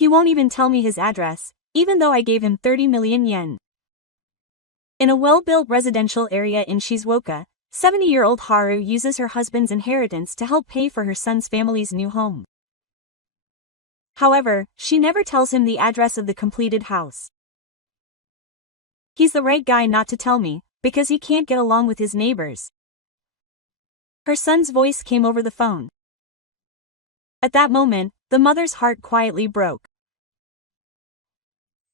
He won't even tell me his address, even though I gave him 30 million yen. In a well-built residential area in Shizuoka, 70-year-old Haru uses her husband's inheritance to help pay for her son's family's new home. However, she never tells him the address of the completed house. He's the right guy not to tell me, because he can't get along with his neighbors. Her son's voice came over the phone. At that moment, the mother's heart quietly broke.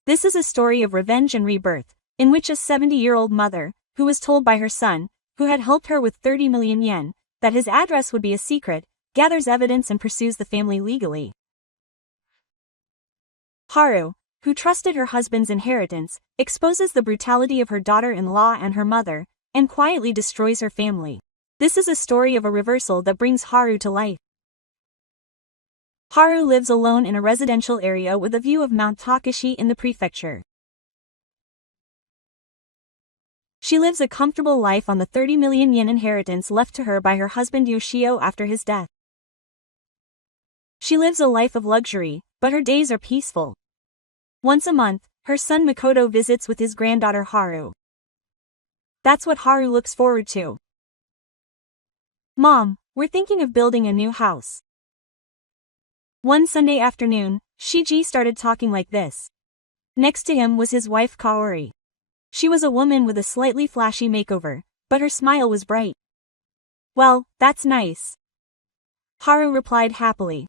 This is a story of revenge and rebirth, in which a 70-year-old mother, who was told by her son, who had helped her with 30 million yen, that his address would be a secret, gathers evidence and pursues the family legally. Haru, who trusted her husband's inheritance, exposes the brutality of her daughter-in-law and her mother, and quietly destroys her family. This is a story of a reversal that brings Haru to life. Haru lives alone in a residential area with a view of Mount Takashi in the prefecture. She lives a comfortable life on the 30 million yen inheritance left to her by her husband Yoshio after his death. She lives a life of luxury, but her days are peaceful. Once a month, her son Makoto visits with his granddaughter Haru. That's what Haru looks forward to. Mom, we're thinking of building a new house. One Sunday afternoon, Shiji started talking like this. Next to him was his wife Kaori. She was a woman with a slightly flashy makeover, but her smile was bright. Well, that's nice. Haru replied happily.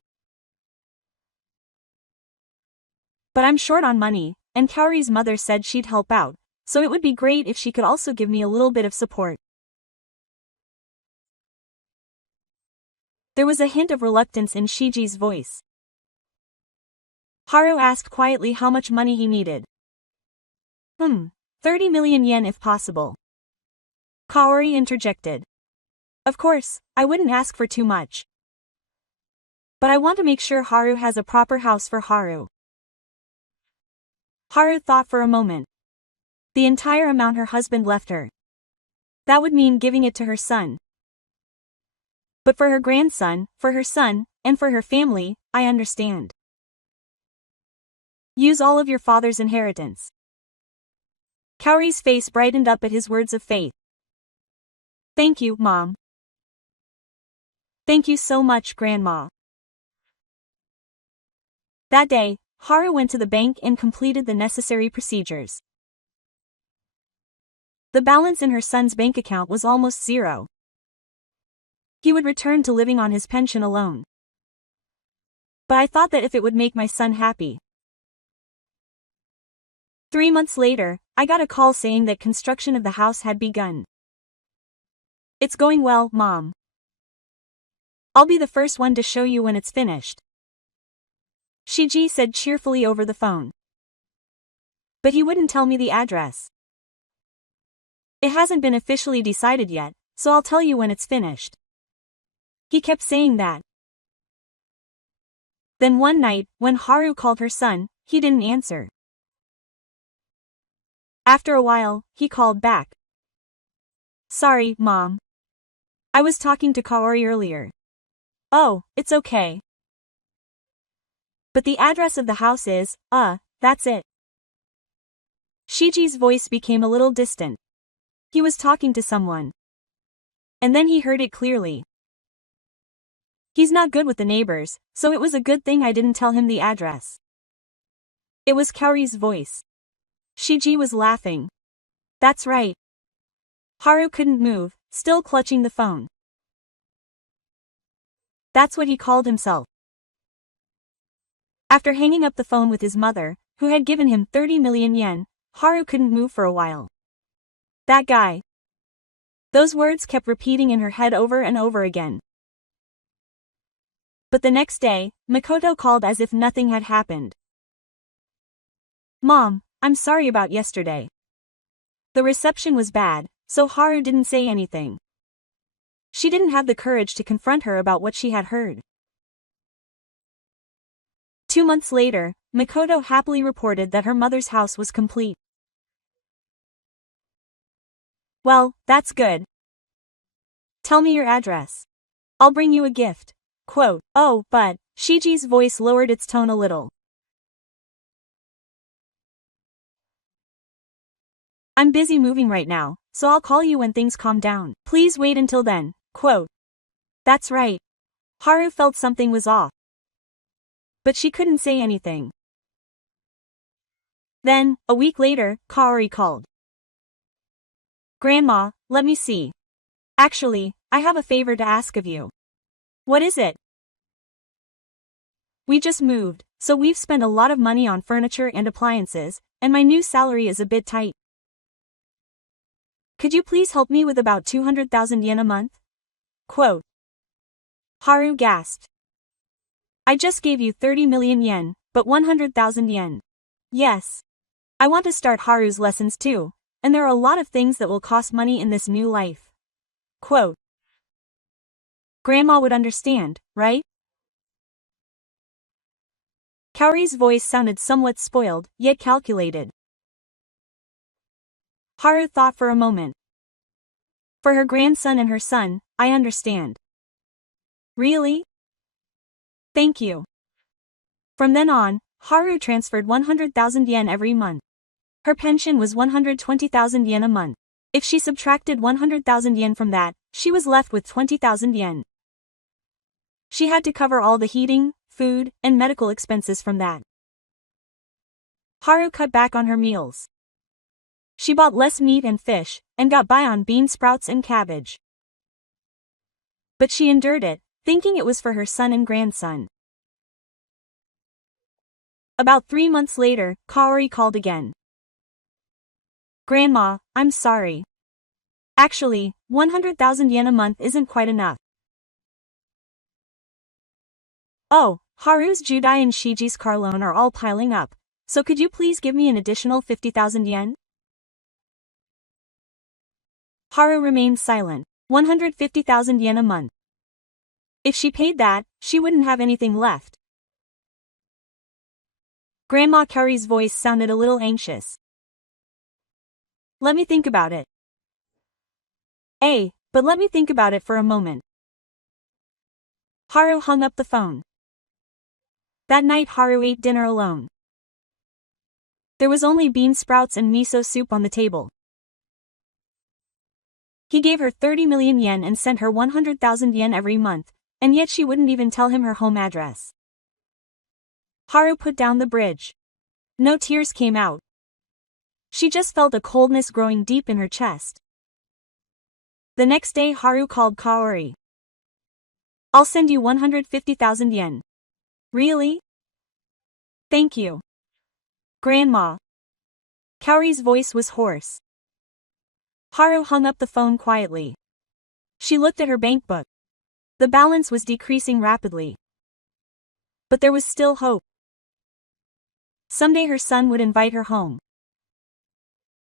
But I'm short on money, and Kaori's mother said she'd help out, so it would be great if she could also give me a little bit of support. There was a hint of reluctance in Shiji's voice. Haru asked quietly how much money he needed. 30 million yen if possible. Kaori interjected. Of course, I wouldn't ask for too much. But I want to make sure Haru has a proper house for Haru. Haru thought for a moment. The entire amount her husband left her. That would mean giving it to her son. But for her grandson, for her son, and for her family, I understand. Use all of your father's inheritance. Kaori's face brightened up at his words of faith. Thank you, Mom. Thank you so much, Grandma. That day, Haru went to the bank and completed the necessary procedures. The balance in her son's bank account was almost zero. He would return to living on his pension alone. But I thought that if it would make my son happy. 3 months later, I got a call saying that construction of the house had begun. It's going well, Mom. I'll be the first one to show you when it's finished. Shiji said cheerfully over the phone. But he wouldn't tell me the address. It hasn't been officially decided yet, so I'll tell you when it's finished. He kept saying that. Then one night, when Haru called her son, he didn't answer. After a while, he called back. Sorry, Mom. I was talking to Kaori earlier. Oh, it's okay. But the address of the house is, that's it. Shiji's voice became a little distant. He was talking to someone. And then he heard it clearly. He's not good with the neighbors, so it was a good thing I didn't tell him the address. It was Kaori's voice. Shiji was laughing. That's right. Haru couldn't move, still clutching the phone. That's what he called himself. After hanging up the phone with his mother, who had given him 30 million yen, Haru couldn't move for a while. That guy. Those words kept repeating in her head over and over again. But the next day, Makoto called as if nothing had happened. Mom, I'm sorry about yesterday. The reception was bad, so Haru didn't say anything. She didn't have the courage to confront her about what she had heard. 2 months later, Makoto happily reported that her mother's house was complete. Well, that's good. Tell me your address. I'll bring you a gift. Quote, oh, but, Shiji's voice lowered its tone a little. I'm busy moving right now, so I'll call you when things calm down. Please wait until then. Quote. That's right. Haru felt something was off. But she couldn't say anything. Then, a week later, Kaori called. Grandma, let me see. Actually, I have a favor to ask of you. What is it? We just moved, so we've spent a lot of money on furniture and appliances, and my new salary is a bit tight. Could you please help me with about 200,000 yen a month? Quote. Haru gasped. I just gave you 30 million yen, but 100,000 yen. Yes. I want to start Haru's lessons too, and there are a lot of things that will cost money in this new life. Quote. Grandma would understand, right? Kaori's voice sounded somewhat spoiled, yet calculated. Haru thought for a moment. For her grandson and her son, I understand. Really? Thank you. From then on, Haru transferred 100,000 yen every month. Her pension was 120,000 yen a month. If she subtracted 100,000 yen from that, she was left with 20,000 yen. She had to cover all the heating, food, and medical expenses from that. Haru cut back on her meals. She bought less meat and fish, and got by on bean sprouts and cabbage. But she endured it, thinking it was for her son and grandson. About 3 months later, Kaori called again. Grandma, I'm sorry. Actually, 100,000 yen a month isn't quite enough. Oh, Haru's Judai and Shiji's car loan are all piling up, so could you please give me an additional 50,000 yen? Haru remained silent. 150,000 yen a month. If she paid that, she wouldn't have anything left. Grandma Kaori's voice sounded a little anxious. Let me think about it. But let me think about it for a moment. Haru hung up the phone. That night Haru ate dinner alone. There was only bean sprouts and miso soup on the table. He gave her 30 million yen and sent her 100,000 yen every month, and yet she wouldn't even tell him her home address. Haru put down the bridge. No tears came out. She just felt a coldness growing deep in her chest. The next day Haru called Kaori. I'll send you 150,000 yen. Really? Thank you. Grandma. Kaori's voice was hoarse. Haru hung up the phone quietly. She looked at her bank book. The balance was decreasing rapidly. But there was still hope. Someday her son would invite her home.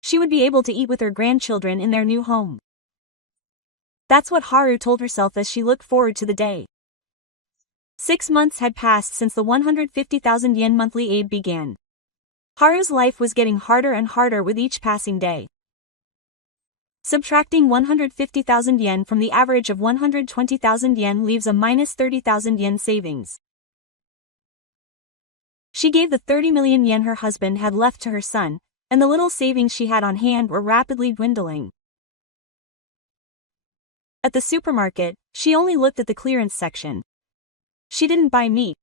She would be able to eat with her grandchildren in their new home. That's what Haru told herself as she looked forward to the day. 6 months had passed since the 150,000 yen monthly aid began. Haru's life was getting harder and harder with each passing day. Subtracting 150,000 yen from the average of 120,000 yen leaves a minus 30,000 yen savings. She gave the 30 million yen her husband had left to her son, and the little savings she had on hand were rapidly dwindling. At the supermarket, she only looked at the clearance section. She didn't buy meat.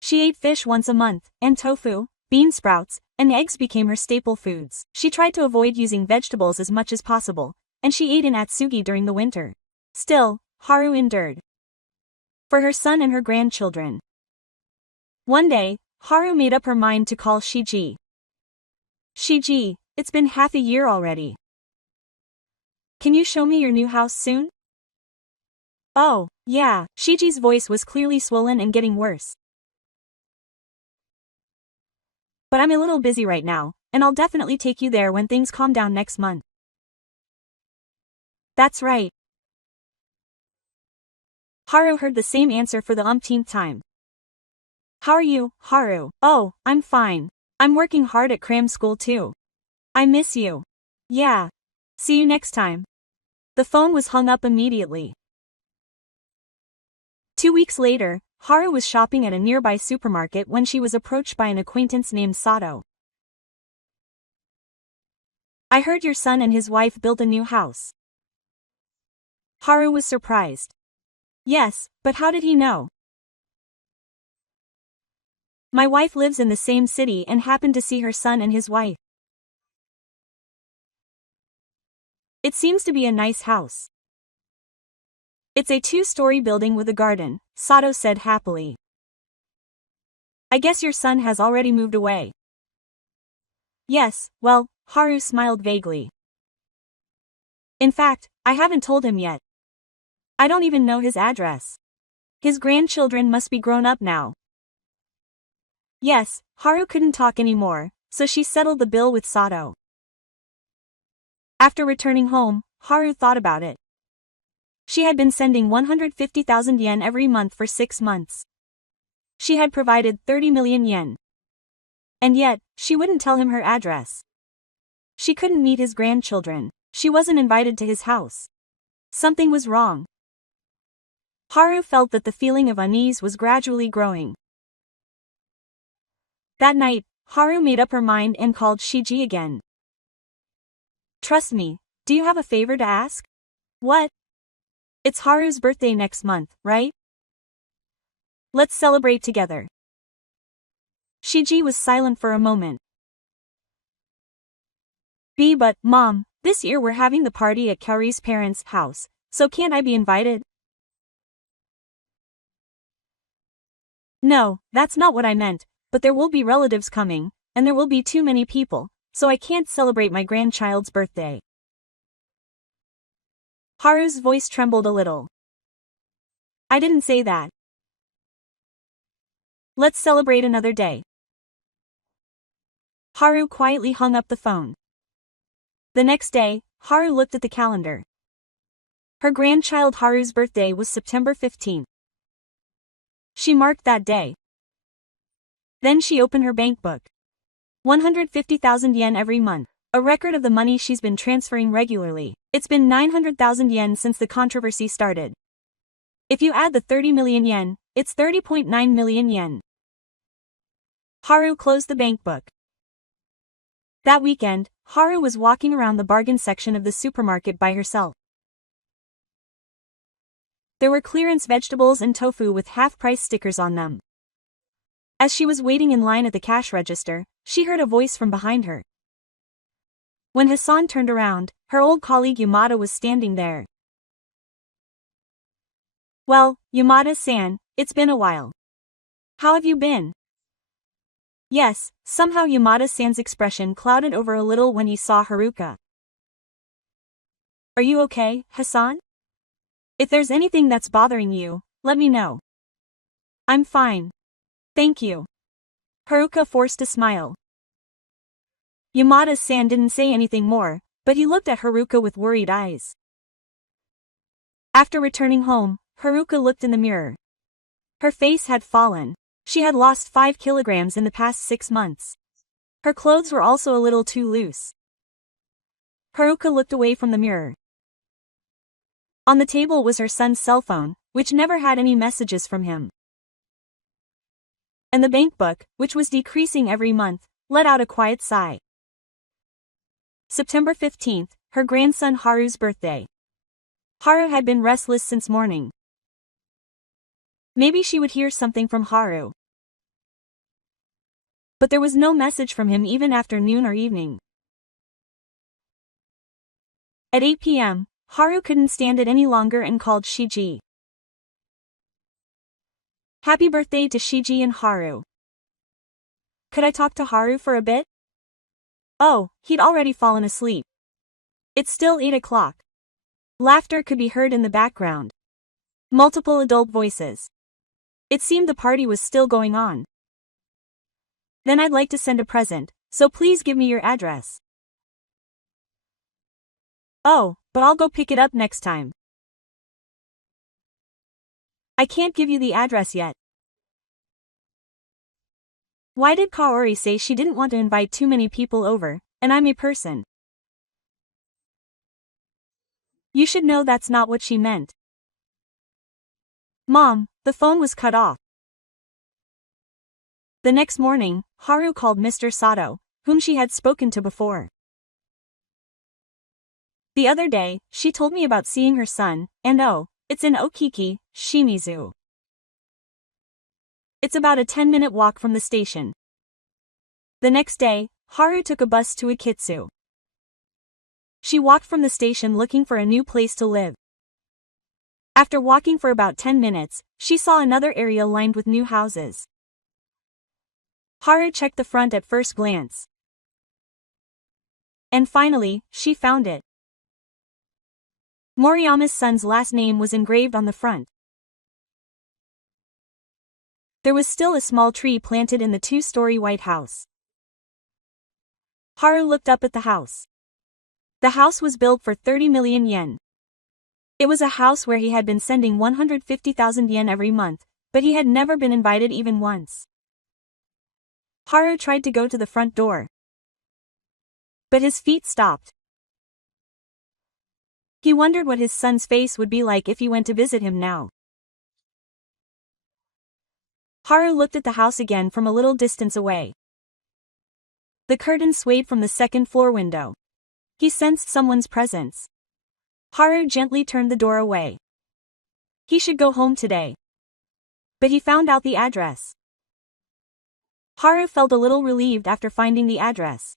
She ate fish once a month, and tofu, bean sprouts, and eggs became her staple foods. She tried to avoid using vegetables as much as possible, and she ate in atsugi during the winter. Still, Haru endured. For her son and her grandchildren. One day, Haru made up her mind to call Shiji. Shiji, it's been half a year already. Can you show me your new house soon? Oh, yeah. Shiji's voice was clearly swollen and getting worse. But I'm a little busy right now, and I'll definitely take you there when things calm down next month. That's right. Haru heard the same answer for the umpteenth time. How are you, Haru? Oh, I'm fine. I'm working hard at cram school too. I miss you. Yeah. See you next time. The phone was hung up immediately. 2 weeks later, Haru was shopping at a nearby supermarket when she was approached by an acquaintance named Sato. I heard your son and his wife built a new house. Haru was surprised. Yes, but how did he know? My wife lives in the same city and happened to see her son and his wife. It seems to be a nice house. It's a 2-story building with a garden, Sato said happily. I guess your son has already moved away. Yes, well, Haru smiled vaguely. In fact, I haven't told him yet. I don't even know his address. His grandchildren must be grown up now. Yes, Haru couldn't talk anymore, so she settled the bill with Sato. After returning home, Haru thought about it. She had been sending 150,000 yen every month for 6 months. She had provided 30 million yen. And yet, she wouldn't tell him her address. She couldn't meet his grandchildren. She wasn't invited to his house. Something was wrong. Haru felt that the feeling of unease was gradually growing. That night, Haru made up her mind and called Shiji again. Trust me, do you have a favor to ask? What? It's Haru's birthday next month, right? Let's celebrate together. Shiji was silent for a moment. But, Mom, this year we're having the party at Kaori's parents' house, so can't I be invited? No, that's not what I meant, but there will be relatives coming, and there will be too many people, so I can't celebrate my grandchild's birthday. Haru's voice trembled a little. I didn't say that. Let's celebrate another day. Haru quietly hung up the phone. The next day, Haru looked at the calendar. Her grandchild Haru's birthday was September 15th. She marked that day. Then she opened her bank book. 150,000 yen every month, a record of the money she's been transferring regularly. It's been 900,000 yen since the controversy started. If you add the 30 million yen, it's 30.9 million yen. Haru closed the bank book. That weekend, Haru was walking around the bargain section of the supermarket by herself. There were clearance vegetables and tofu with half-price stickers on them. As she was waiting in line at the cash register, she heard a voice from behind her. When Hassan turned around, her old colleague Yamada was standing there. Well, Yamada-san, it's been a while. How have you been? Yes, somehow Yamada-san's expression clouded over a little when he saw Haruka. Are you okay, Hassan? If there's anything that's bothering you, let me know. I'm fine. Thank you. Haruka forced a smile. Yamada-san didn't say anything more, but he looked at Haruka with worried eyes. After returning home, Haruka looked in the mirror. Her face had fallen. She had lost 5 kilograms in the past 6 months. Her clothes were also a little too loose. Haruka looked away from the mirror. On the table was her son's cell phone, which never had any messages from him. And the bank book, which was decreasing every month, let out a quiet sigh. September 15th, her grandson Haru's birthday. Haru had been restless since morning. Maybe she would hear something from Haru. But there was no message from him even after noon or evening. At 8 p.m., Haru couldn't stand it any longer and called Shiji. Happy birthday to Shiji and Haru. Could I talk to Haru for a bit? Oh, he'd already fallen asleep. It's still 8 o'clock. Laughter could be heard in the background. Multiple adult voices. It seemed the party was still going on. Then I'd like to send a present, so please give me your address. Oh, but I'll go pick it up next time. I can't give you the address yet. Why did Kaori say she didn't want to invite too many people over, and I'm a person? You should know that's not what she meant. Mom, the phone was cut off. The next morning, Haru called Mr. Sato, whom she had spoken to before. The other day, she told me about seeing her son, and oh, it's in Okiki, Shimizu. It's about a 10-minute walk from the station. The next day, Haru took a bus to Akitsu. She walked from the station looking for a new place to live. After walking for about 10 minutes, she saw another area lined with new houses. Haru checked the front at first glance. And finally, she found it. Moriyama's son's last name was engraved on the front. There was still a small tree planted in the 2-story white house. Haru looked up at the house. The house was built for 30 million yen. It was a house where he had been sending 150,000 yen every month, but he had never been invited even once. Haru tried to go to the front door, but his feet stopped. He wondered what his son's face would be like if he went to visit him now. Haru looked at the house again from a little distance away. The curtain swayed from the second-floor window. He sensed someone's presence. Haru gently turned the door away. He should go home today. But he found out the address. Haru felt a little relieved after finding the address.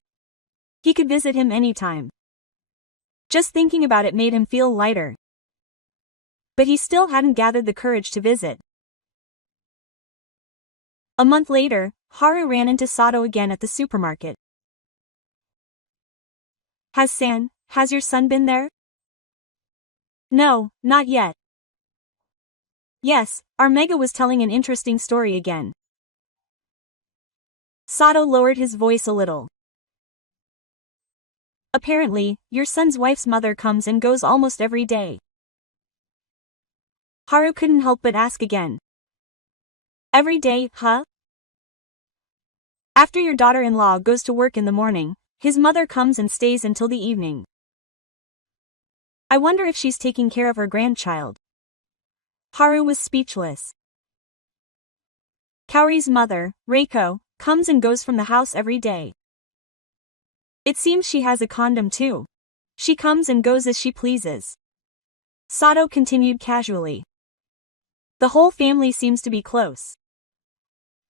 He could visit him anytime. Just thinking about it made him feel lighter. But he still hadn't gathered the courage to visit. A month later, Haru ran into Sato again at the supermarket. Has your son been there? No, not yet. Yes, our Mega was telling an interesting story again. Sato lowered his voice a little. Apparently, your son's wife's mother comes and goes almost every day. Haru couldn't help but ask again. Every day, huh? After your daughter-in-law goes to work in the morning, his mother comes and stays until the evening. I wonder if she's taking care of her grandchild. Haru was speechless. Kaori's mother, Reiko, comes and goes from the house every day. It seems she has a condom too. She comes and goes as she pleases. Sato continued casually. The whole family seems to be close.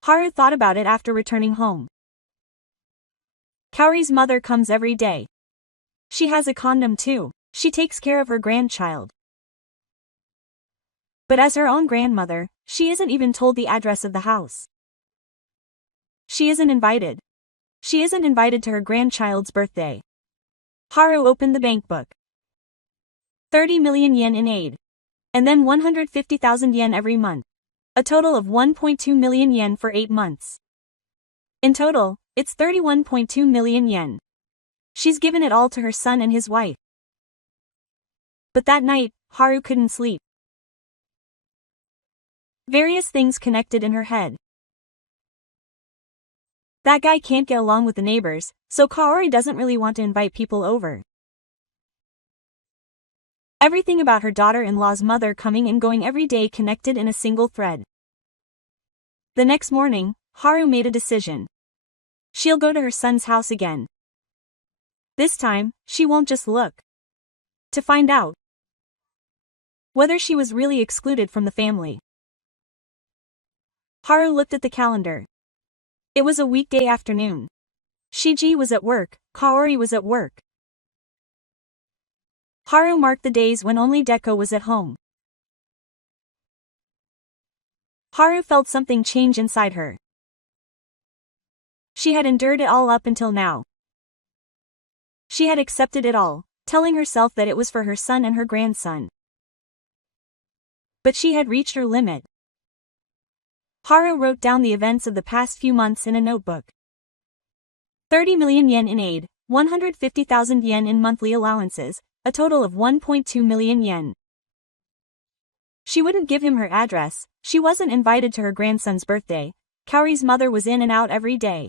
Haru thought about it after returning home. Kaori's mother comes every day. She has a condom too. She takes care of her grandchild. But as her own grandmother, she isn't even told the address of the house. She isn't invited. She isn't invited to her grandchild's birthday. Haru opened the bank book. 30 million yen in aid. And then 150,000 yen every month. A total of 1.2 million yen for 8 months. In total, it's 31.2 million yen. She's given it all to her son and his wife. But that night, Haru couldn't sleep. Various things connected in her head. That guy can't get along with the neighbors, so Kaori doesn't really want to invite people over. Everything about her daughter-in-law's mother coming and going every day connected in a single thread. The next morning, Haru made a decision. She'll go to her son's house again. This time, she won't just look. To find out whether she was really excluded from the family. Haru looked at the calendar. It was a weekday afternoon. Shiji was at work, Kaori was at work. Haru marked the days when only Deko was at home. Haru felt something change inside her. She had endured it all up until now. She had accepted it all, telling herself that it was for her son and her grandson. But she had reached her limit. Haru wrote down the events of the past few months in a notebook. 30 million yen in aid, 150,000 yen in monthly allowances, a total of 1.2 million yen. She wouldn't give him her address, she wasn't invited to her grandson's birthday, Kaori's mother was in and out every day.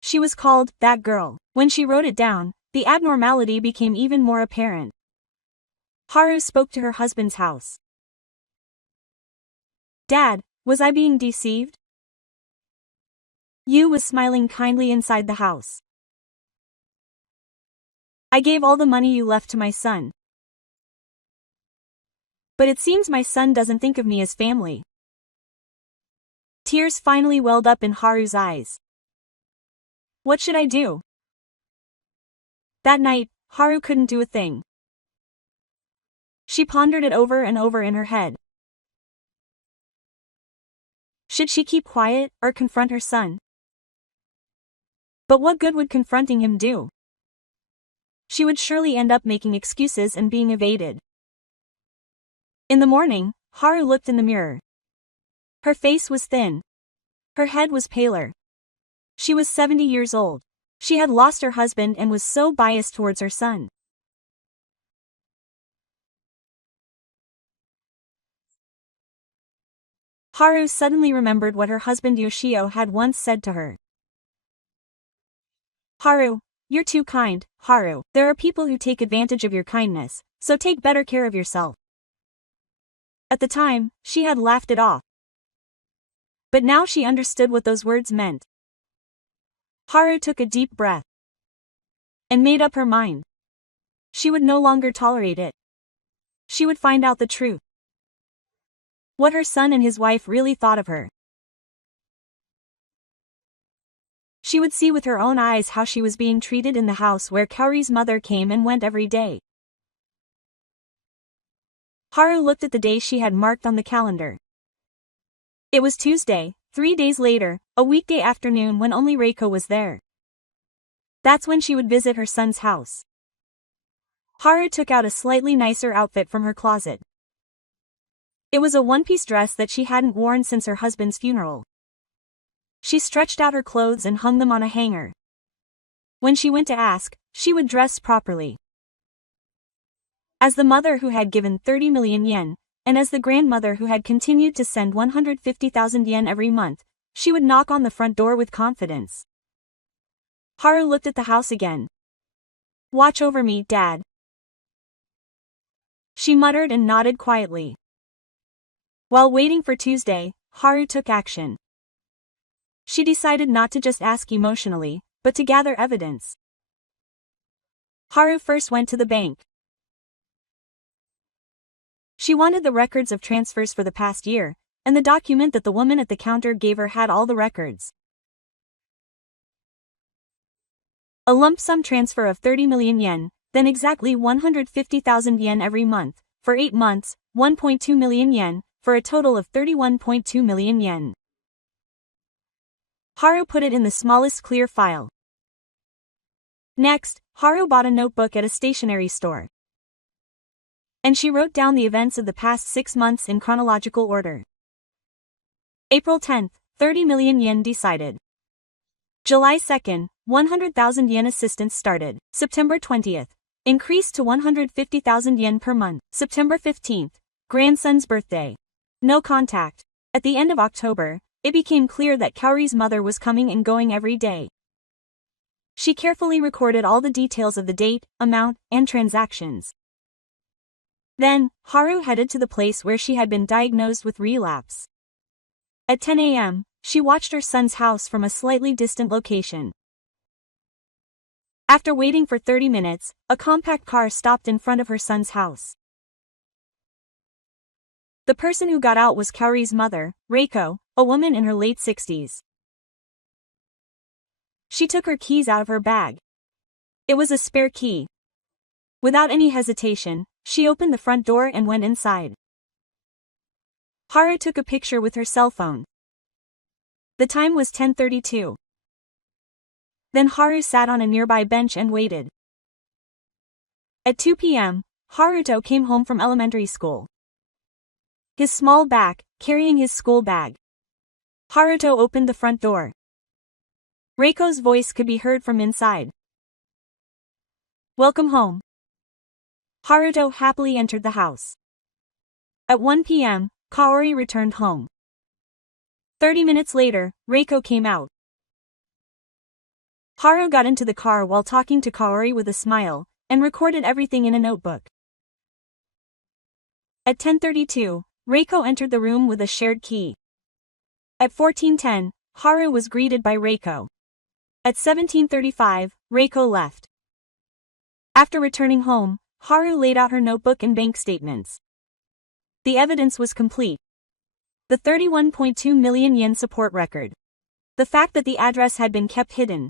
She was called, that girl. When she wrote it down, the abnormality became even more apparent. Haru spoke to her husband's house. Dad, was I being deceived? Yu was smiling kindly inside the house. I gave all the money you left to my son. But it seems my son doesn't think of me as family. Tears finally welled up in Haru's eyes. What should I do? That night, Haru couldn't do a thing. She pondered it over and over in her head. Should she keep quiet or confront her son? But what good would confronting him do? She would surely end up making excuses and being evaded. In the morning, Haru looked in the mirror. Her face was thin. Her head was paler. She was 70 years old. She had lost her husband and was so biased towards her son. Haru suddenly remembered what her husband Yoshio had once said to her. Haru, you're too kind, Haru. There are people who take advantage of your kindness, so take better care of yourself. At the time, she had laughed it off. But now she understood what those words meant. Haru took a deep breath and made up her mind. She would no longer tolerate it. She would find out the truth. What her son and his wife really thought of her. She would see with her own eyes how she was being treated in the house where Kaori's mother came and went every day. Haru looked at the day she had marked on the calendar. It was Tuesday, 3 days later, a weekday afternoon when only Reiko was there. That's when she would visit her son's house. Haru took out a slightly nicer outfit from her closet. It was a one-piece dress that she hadn't worn since her husband's funeral. She stretched out her clothes and hung them on a hanger. When she went to ask, she would dress properly. As the mother who had given 30 million yen, and as the grandmother who had continued to send 150,000 yen every month, she would knock on the front door with confidence. Haru looked at the house again. Watch over me, Dad. She muttered and nodded quietly. While waiting for Tuesday, Haru took action. She decided not to just ask emotionally, but to gather evidence. Haru first went to the bank. She wanted the records of transfers for the past year, and the document that the woman at the counter gave her had all the records. A lump sum transfer of 30 million yen, then exactly 150,000 yen every month, for 8 months, 1.2 million yen, for a total of 31.2 million yen. Haru put it in the smallest clear file. Next, Haru bought a notebook at a stationery store. And she wrote down the events of the past 6 months in chronological order. April 10th, 30 million yen decided. July 2nd, 100,000 yen assistance started. September 20th, increased to 150,000 yen per month. September 15th, grandson's birthday. No contact. At the end of October, it became clear that Kaori's mother was coming and going every day. She carefully recorded all the details of the date, amount, and transactions. Then, Haru headed to the place where she had been diagnosed with relapse. At 10 a.m., she watched her son's house from a slightly distant location. After waiting for 30 minutes, a compact car stopped in front of her son's house. The person who got out was Kaori's mother, Reiko, a woman in her late 60s. She took her keys out of her bag. It was a spare key. Without any hesitation, she opened the front door and went inside. Haru took a picture with her cell phone. The time was 10:32. Then Haru sat on a nearby bench and waited. At 2 p.m., Haruto came home from elementary school. His small back, carrying his school bag. Haruto opened the front door. Reiko's voice could be heard from inside. Welcome home. Haruto happily entered the house. At 1 p.m., Kaori returned home. 30 minutes later, Reiko came out. Haru got into the car while talking to Kaori with a smile, and recorded everything in a notebook. At 10:32, Reiko entered the room with a shared key. At 14:10, Haru was greeted by Reiko. At 17:35, Reiko left. After returning home, Haru laid out her notebook and bank statements. The evidence was complete. The 31.2 million yen support record. The fact that the address had been kept hidden.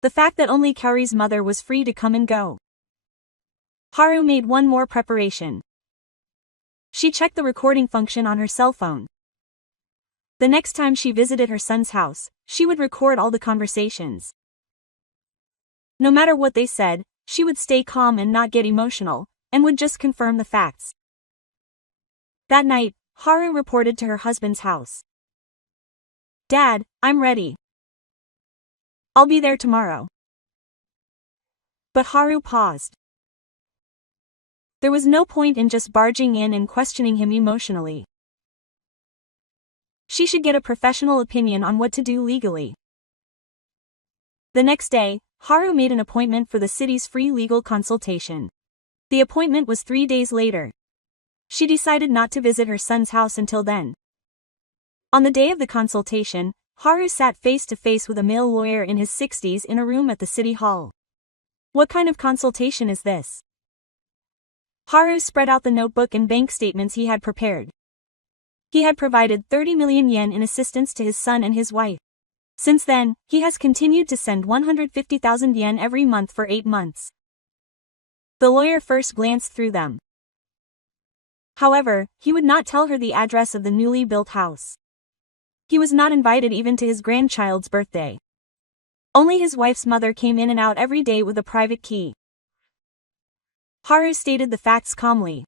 The fact that only Kaori's mother was free to come and go. Haru made one more preparation. She checked the recording function on her cell phone. The next time she visited her son's house, she would record all the conversations. No matter what they said, she would stay calm and not get emotional, and would just confirm the facts. That night, Haru reported to her husband's house. "Dad, I'm ready. I'll be there tomorrow." But Haru paused. There was no point in just barging in and questioning him emotionally. She should get a professional opinion on what to do legally. The next day, Haru made an appointment for the city's free legal consultation. The appointment was 3 days later. She decided not to visit her son's house until then. On the day of the consultation, Haru sat face to face with a male lawyer in his 60s in a room at the city hall. What kind of consultation is this? Haru spread out the notebook and bank statements he had prepared. He had provided 30 million yen in assistance to his son and his wife. Since then, he has continued to send 150,000 yen every month for 8 months. The lawyer first glanced through them. However, he would not tell her the address of the newly built house. He was not invited even to his grandchild's birthday. Only his wife's mother came in and out every day with a private key. Haru stated the facts calmly.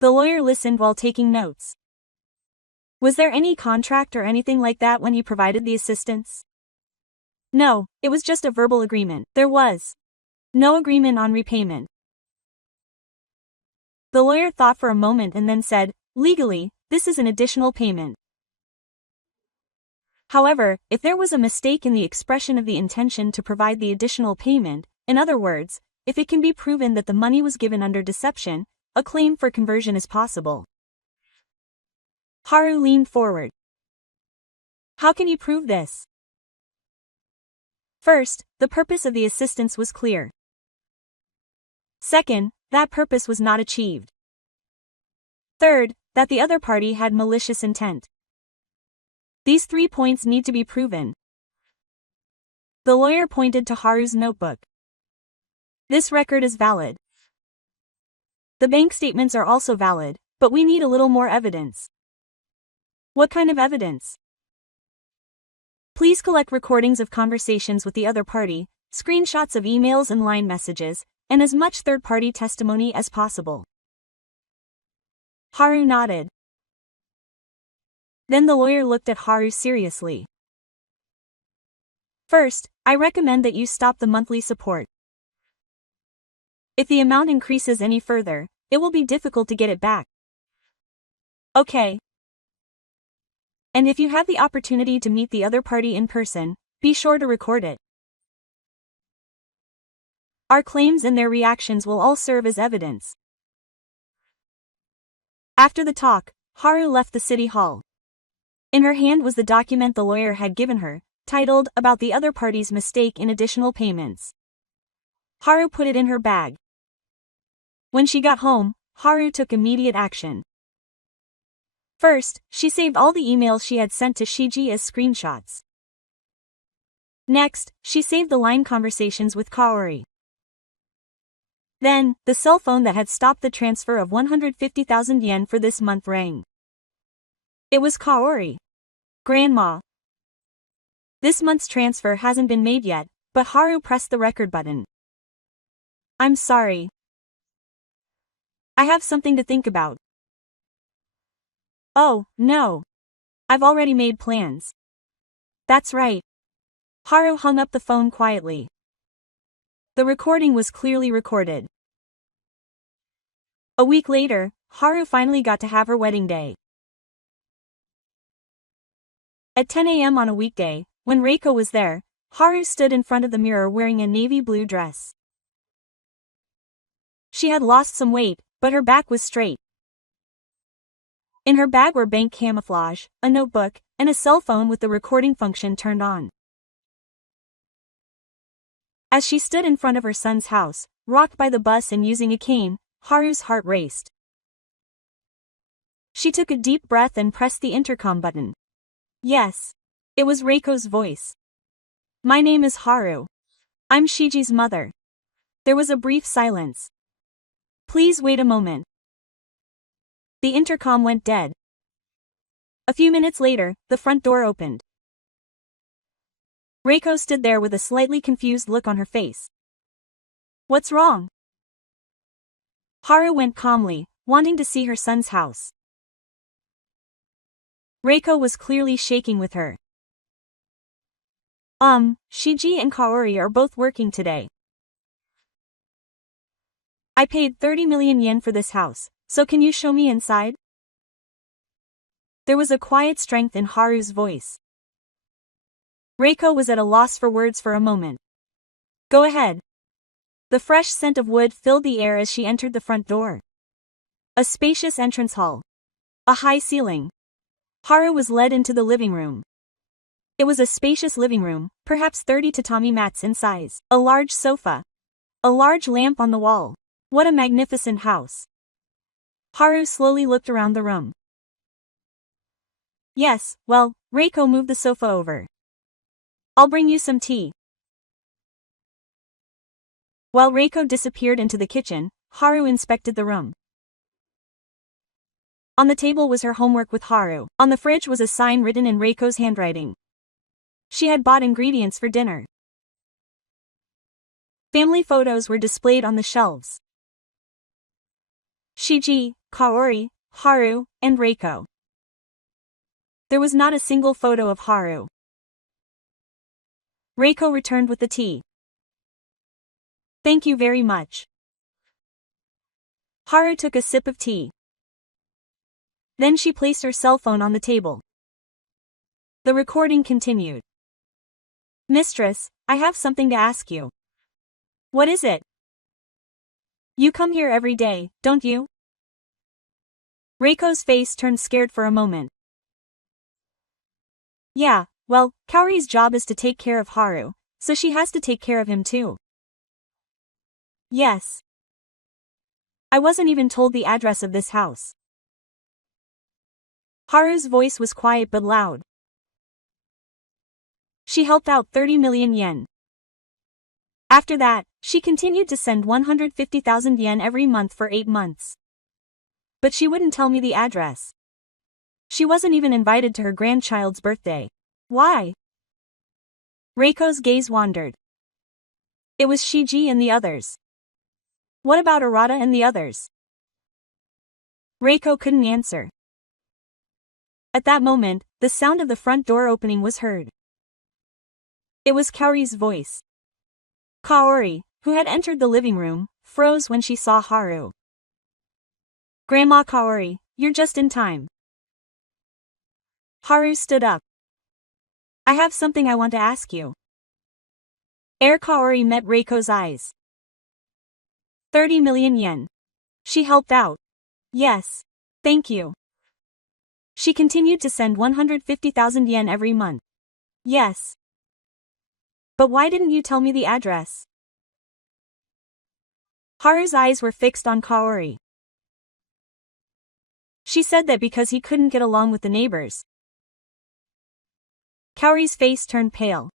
The lawyer listened while taking notes. Was there any contract or anything like that when he provided the assistance? No, it was just a verbal agreement. There was no agreement on repayment. The lawyer thought for a moment and then said, "Legally, this is an additional payment. However, if there was a mistake in the expression of the intention to provide the additional payment, in other words, if it can be proven that the money was given under deception, a claim for conversion is possible." Haru leaned forward. How can you prove this? First, the purpose of the assistance was clear. Second, that purpose was not achieved. Third, that the other party had malicious intent. These 3 points need to be proven. The lawyer pointed to Haru's notebook. This record is valid. The bank statements are also valid, but we need a little more evidence. What kind of evidence? Please collect recordings of conversations with the other party, screenshots of emails and line messages, and as much third-party testimony as possible. Haru nodded. Then the lawyer looked at Haru seriously. First, I recommend that you stop the monthly support. If the amount increases any further, it will be difficult to get it back. Okay. And if you have the opportunity to meet the other party in person, be sure to record it. Our claims and their reactions will all serve as evidence. After the talk, Haru left the city hall. In her hand was the document the lawyer had given her, titled "About the Other Party's Mistake in Additional Payments." Haru put it in her bag. When she got home, Haru took immediate action. First, she saved all the emails she had sent to Shiji as screenshots. Next, she saved the line conversations with Kaori. Then, the cell phone that had stopped the transfer of 150,000 yen for this month rang. It was Kaori. Grandma. This month's transfer hasn't been made yet, but Haru pressed the record button. I'm sorry. I have something to think about. Oh, no. I've already made plans. That's right. Haru hung up the phone quietly. The recording was clearly recorded. A week later, Haru finally got to have her wedding day. At 10 a.m. on a weekday, when Reiko was there, Haru stood in front of the mirror wearing a navy blue dress. She had lost some weight, but her back was straight. In her bag were bank camouflage, a notebook, and a cell phone with the recording function turned on. As she stood in front of her son's house, rocked by the bus and using a cane, Haru's heart raced. She took a deep breath and pressed the intercom button. Yes. It was Reiko's voice. My name is Haru. I'm Shiji's mother. There was a brief silence. Please wait a moment. The intercom went dead. A few minutes later, the front door opened. Reiko stood there with a slightly confused look on her face. What's wrong? Haru went calmly, wanting to see her son's house. Reiko was clearly shaking with her. Shiji and Kaori are both working today. I paid 30 million yen for this house, so can you show me inside? There was a quiet strength in Haru's voice. Reiko was at a loss for words for a moment. Go ahead. The fresh scent of wood filled the air as she entered the front door. A spacious entrance hall. A high ceiling. Haru was led into the living room. It was a spacious living room, perhaps 30 tatami mats in size, a large sofa. A large lamp on the wall. What a magnificent house. Haru slowly looked around the room. Yes, well, Reiko moved the sofa over. I'll bring you some tea. While Reiko disappeared into the kitchen, Haru inspected the room. On the table was her homework with Haru. On the fridge was a sign written in Reiko's handwriting. She had bought ingredients for dinner. Family photos were displayed on the shelves. Shiji, Kaori, Haru, and Reiko. There was not a single photo of Haru. Reiko returned with the tea. Thank you very much. Haru took a sip of tea. Then she placed her cell phone on the table. The recording continued. Mistress, I have something to ask you. What is it? You come here every day, don't you? Reiko's face turned scared for a moment. Yeah, well, Kaori's job is to take care of Haru, so she has to take care of him too. Yes. I wasn't even told the address of this house. Haru's voice was quiet but loud. She helped out 30 million yen. After that, she continued to send 150,000 yen every month for 8 months. But she wouldn't tell me the address. She wasn't even invited to her grandchild's birthday. Why? Reiko's gaze wandered. It was Shiji and the others. What about Arata and the others? Reiko couldn't answer. At that moment, the sound of the front door opening was heard. It was Kaori's voice. Kaori, who had entered the living room, froze when she saw Haru. Grandma Kaori, you're just in time. Haru stood up. I have something I want to ask you. Ere Kaori met Reiko's eyes. 30 million yen. She helped out. Yes. Thank you. She continued to send 150,000 yen every month. Yes. But why didn't you tell me the address? Haru's eyes were fixed on Kaori. She said that because he couldn't get along with the neighbors. Kaori's face turned pale.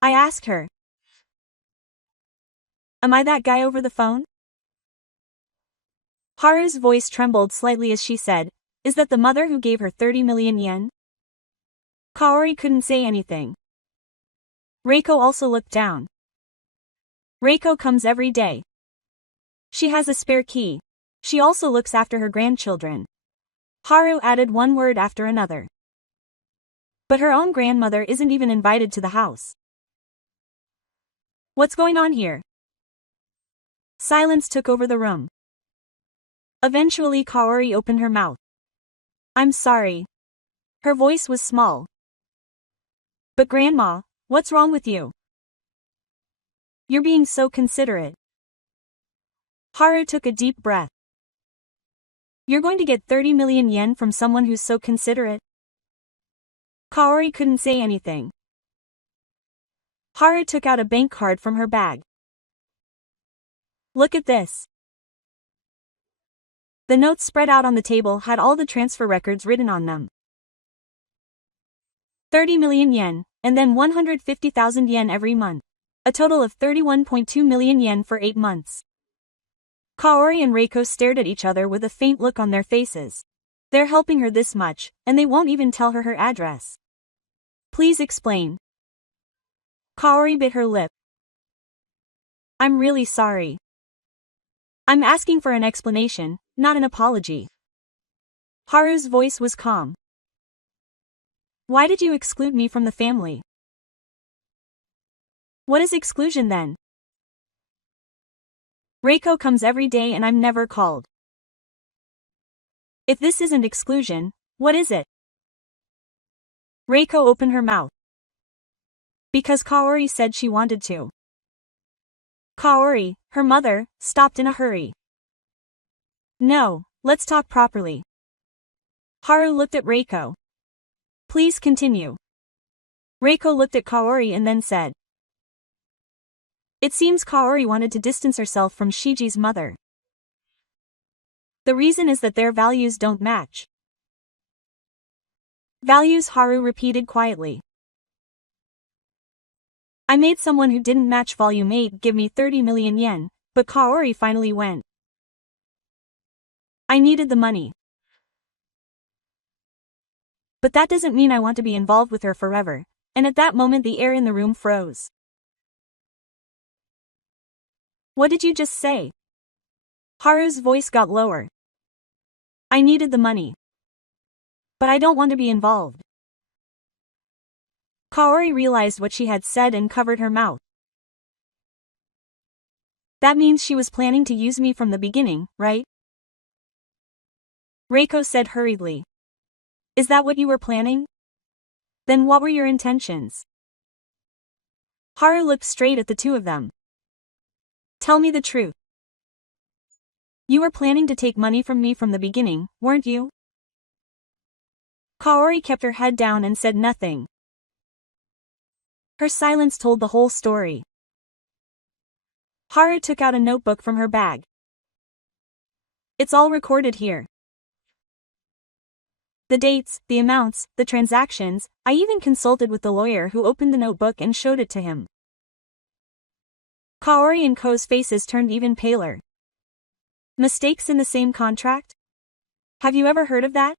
I asked her. Am I that guy over the phone? Haru's voice trembled slightly as she said, Is that the mother who gave her 30 million yen? Kaori couldn't say anything. Reiko also looked down. Reiko comes every day. She has a spare key. She also looks after her grandchildren. Haru added one word after another. But her own grandmother isn't even invited to the house. What's going on here? Silence took over the room. Eventually Kaori opened her mouth. I'm sorry. Her voice was small. But Grandma, what's wrong with you? You're being so considerate. Haru took a deep breath. You're going to get 30 million yen from someone who's so considerate? Kaori couldn't say anything. Haru took out a bank card from her bag. Look at this. The notes spread out on the table had all the transfer records written on them. 30 million yen, and then 150,000 yen every month. A total of 31.2 million yen for 8 months. Kaori and Reiko stared at each other with a faint look on their faces. They're helping her this much, and they won't even tell her address. Please explain. Kaori bit her lip. I'm really sorry. I'm asking for an explanation, not an apology. Haru's voice was calm. Why did you exclude me from the family? What is exclusion then? Reiko comes every day and I'm never called. If this isn't exclusion, what is it? Reiko opened her mouth. Because Kaori said she wanted to. Kaori, her mother, stopped in a hurry. No, let's talk properly. Haru looked at Reiko. Please continue. Reiko looked at Kaori and then said. It seems Kaori wanted to distance herself from Shiji's mother. The reason is that their values don't match. Values, Haru repeated quietly. I made someone who didn't match volume 8 give me 30 million yen, but Kaori finally went. I needed the money. But that doesn't mean I want to be involved with her forever, and at that moment the air in the room froze. What did you just say? Haru's voice got lower. I needed the money. But I don't want to be involved. Kaori realized what she had said and covered her mouth. That means she was planning to use me from the beginning, right? Reiko said hurriedly. Is that what you were planning? Then what were your intentions? Haru looked straight at the two of them. Tell me the truth. You were planning to take money from me from the beginning, weren't you? Kaori kept her head down and said nothing. Her silence told the whole story. Haru took out a notebook from her bag. It's all recorded here. The dates, the amounts, the transactions, I even consulted with the lawyer who opened the notebook and showed it to him. Kaori and Ko's faces turned even paler. Mistakes in the same contract? Have you ever heard of that?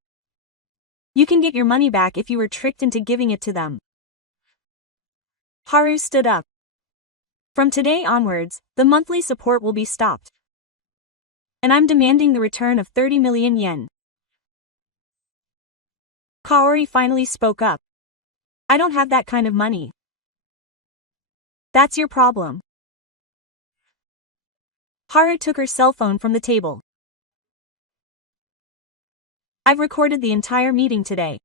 You can get your money back if you were tricked into giving it to them. Haru stood up. From today onwards, the monthly support will be stopped. And I'm demanding the return of 30 million yen. Kaori finally spoke up. I don't have that kind of money. That's your problem. Haru took her cell phone from the table. I've recorded the entire meeting today.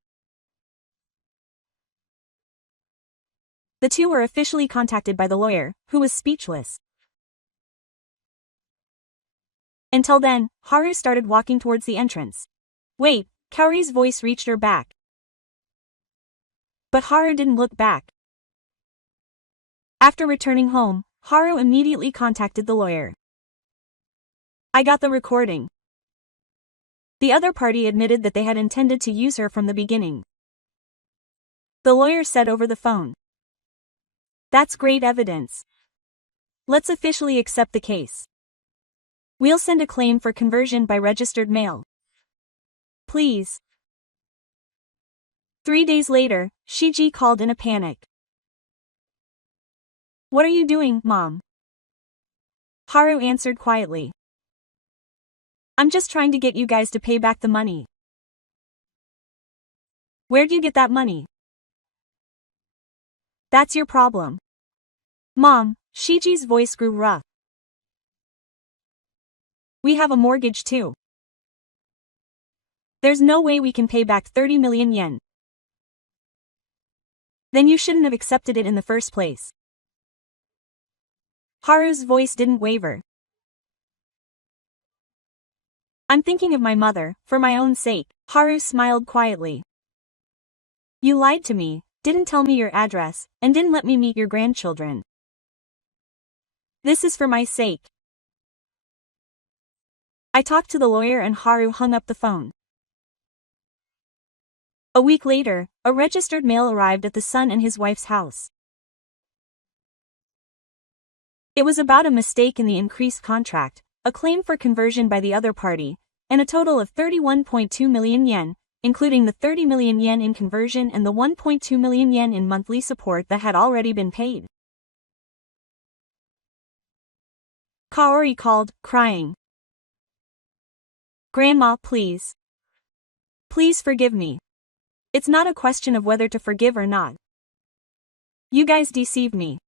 The two were officially contacted by the lawyer, who was speechless. Until then, Haru started walking towards the entrance. Wait, Kaori's voice reached her back. But Haru didn't look back. After returning home, Haru immediately contacted the lawyer. I got the recording. The other party admitted that they had intended to use her from the beginning. The lawyer said over the phone. That's great evidence. Let's officially accept the case. We'll send a claim for conversion by registered mail. Please. 3 days later, Shiji called in a panic. What are you doing, Mom? Haru answered quietly. I'm just trying to get you guys to pay back the money. Where'd you get that money? That's your problem. Mom, Shiji's voice grew rough. We have a mortgage too. There's no way we can pay back 30 million yen. Then you shouldn't have accepted it in the first place. Haru's voice didn't waver. I'm thinking of my mother, for my own sake. Haru smiled quietly. You lied to me, didn't tell me your address, and didn't let me meet your grandchildren. This is for my sake. I talked to the lawyer and Haru hung up the phone. A week later, a registered mail arrived at the son and his wife's house. It was about a mistake in the increased contract, a claim for conversion by the other party, and a total of 31.2 million yen, including the 30 million yen in conversion and the 1.2 million yen in monthly support that had already been paid. Kaori called, crying. Grandma, please. Please forgive me. It's not a question of whether to forgive or not. You guys deceived me.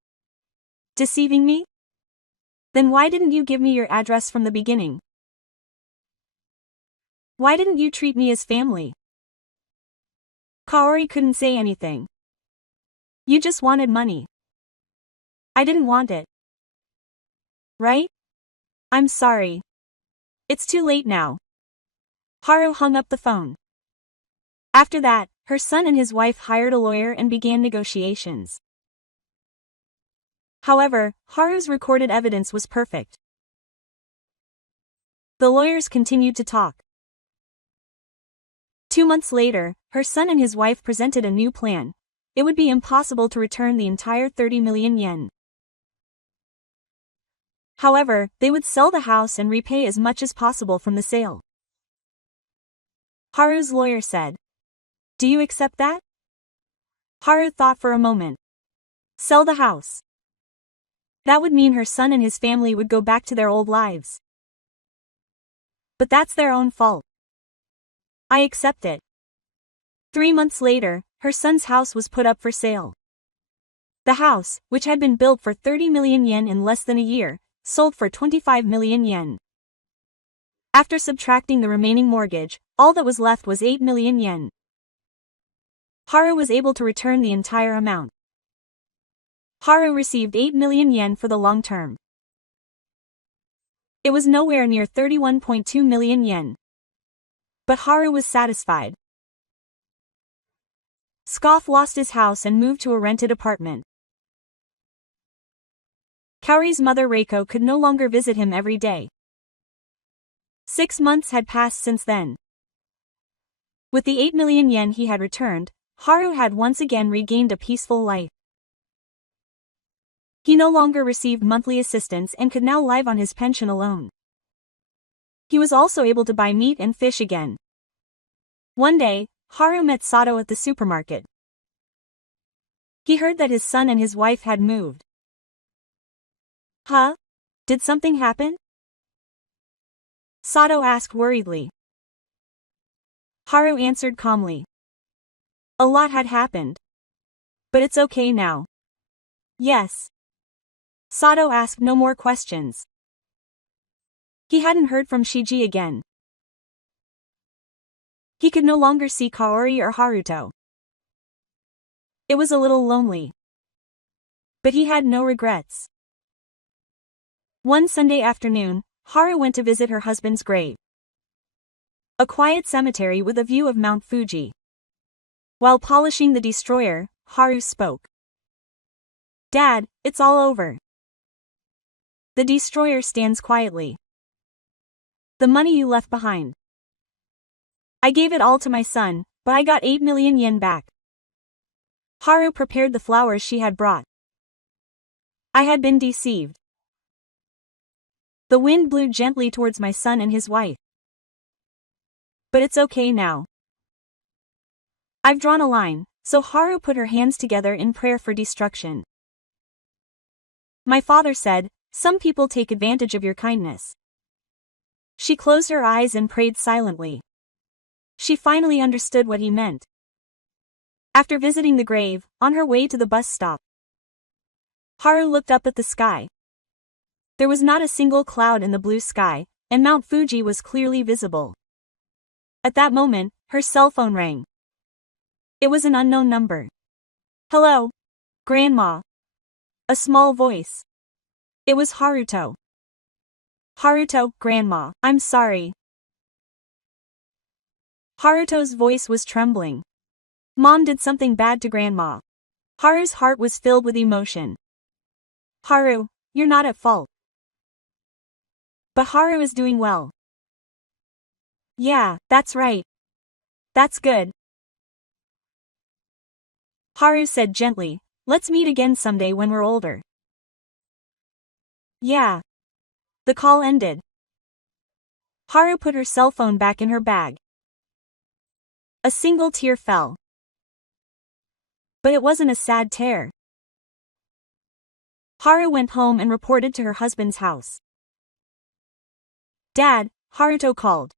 Deceiving me? Then why didn't you give me your address from the beginning? Why didn't you treat me as family? Kaori couldn't say anything. You just wanted money. I didn't want it. Right? I'm sorry. It's too late now. Haru hung up the phone. After that, her son and his wife hired a lawyer and began negotiations. However, Haru's recorded evidence was perfect. The lawyers continued to talk. 2 months later, her son and his wife presented a new plan. It would be impossible to return the entire 30 million yen. However, they would sell the house and repay as much as possible from the sale. Haru's lawyer said, "Do you accept that?" Haru thought for a moment. Sell the house. That would mean her son and his family would go back to their old lives. But that's their own fault. I accept it. 3 months later, her son's house was put up for sale. The house, which had been built for 30 million yen in less than a year, sold for 25 million yen. After subtracting the remaining mortgage, all that was left was 8 million yen. Haru was able to return the entire amount. Haru received 8 million yen for the long term. It was nowhere near 31.2 million yen. But Haru was satisfied. Scoff lost his house and moved to a rented apartment. Kaori's mother Reiko could no longer visit him every day. 6 months had passed since then. With the 8 million yen he had returned, Haru had once again regained a peaceful life. He no longer received monthly assistance and could now live on his pension alone. He was also able to buy meat and fish again. One day, Haru met Sato at the supermarket. He heard that his son and his wife had moved. Huh? Did something happen? Sato asked worriedly. Haru answered calmly. A lot had happened. But it's okay now. Yes. Sato asked no more questions. He hadn't heard from Shiji again. He could no longer see Kaori or Haruto. It was a little lonely. But he had no regrets. One Sunday afternoon, Haru went to visit her husband's grave. A quiet cemetery with a view of Mount Fuji. While polishing the destroyer, Haru spoke. Dad, it's all over. The destroyer stands quietly. The money you left behind. I gave it all to my son, but I got 8 million yen back. Haru prepared the flowers she had brought. I had been deceived. The wind blew gently towards my son and his wife. But it's okay now. I've drawn a line, so Haru put her hands together in prayer for destruction. My father said, some people take advantage of your kindness. She closed her eyes and prayed silently. She finally understood what he meant. After visiting the grave, on her way to the bus stop, Haru looked up at the sky. There was not a single cloud in the blue sky, and Mount Fuji was clearly visible. At that moment, her cell phone rang. It was an unknown number. Hello? Grandma. A small voice. It was Haruto. Haruto, Grandma, I'm sorry. Haruto's voice was trembling. Mom did something bad to Grandma. Haru's heart was filled with emotion. Haru, you're not at fault. But Haru is doing well. Yeah, that's right. That's good. Haru said gently, let's meet again someday when we're older. Yeah. The call ended. Haru put her cell phone back in her bag. A single tear fell. But it wasn't a sad tear. Haru went home and reported to her husband's house. Dad, Haruto called.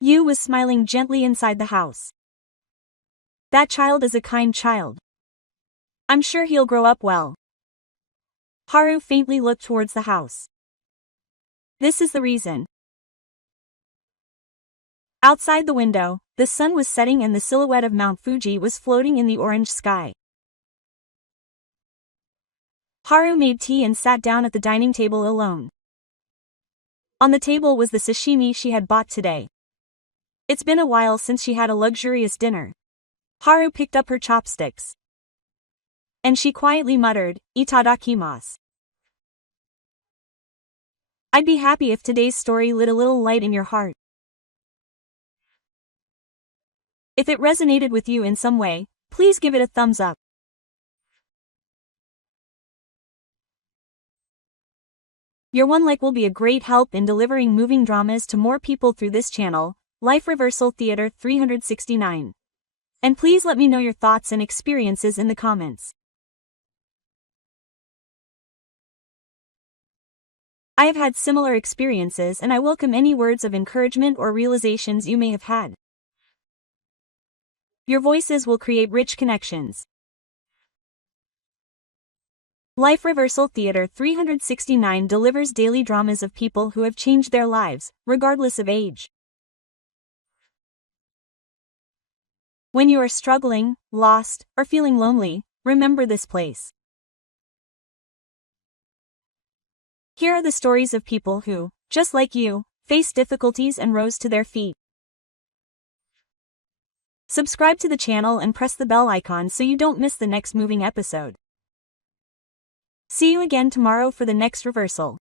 Yu was smiling gently inside the house. That child is a kind child. I'm sure he'll grow up well. Haru faintly looked towards the house. This is the reason. Outside the window, the sun was setting and the silhouette of Mount Fuji was floating in the orange sky. Haru made tea and sat down at the dining table alone. On the table was the sashimi she had bought today. It's been a while since she had a luxurious dinner. Haru picked up her chopsticks. And she quietly muttered, "Itadakimasu." I'd be happy if today's story lit a little light in your heart. If it resonated with you in some way, please give it a thumbs up. Your one like will be a great help in delivering moving dramas to more people through this channel, Life Reversal Theater 369. And please let me know your thoughts and experiences in the comments. I have had similar experiences and I welcome any words of encouragement or realizations you may have had. Your voices will create rich connections. Life Reversal Theater 369 delivers daily dramas of people who have changed their lives, regardless of age. When you are struggling, lost, or feeling lonely, remember this place. Here are the stories of people who, just like you, faced difficulties and rose to their feet. Subscribe to the channel and press the bell icon so you don't miss the next moving episode. See you again tomorrow for the next reversal.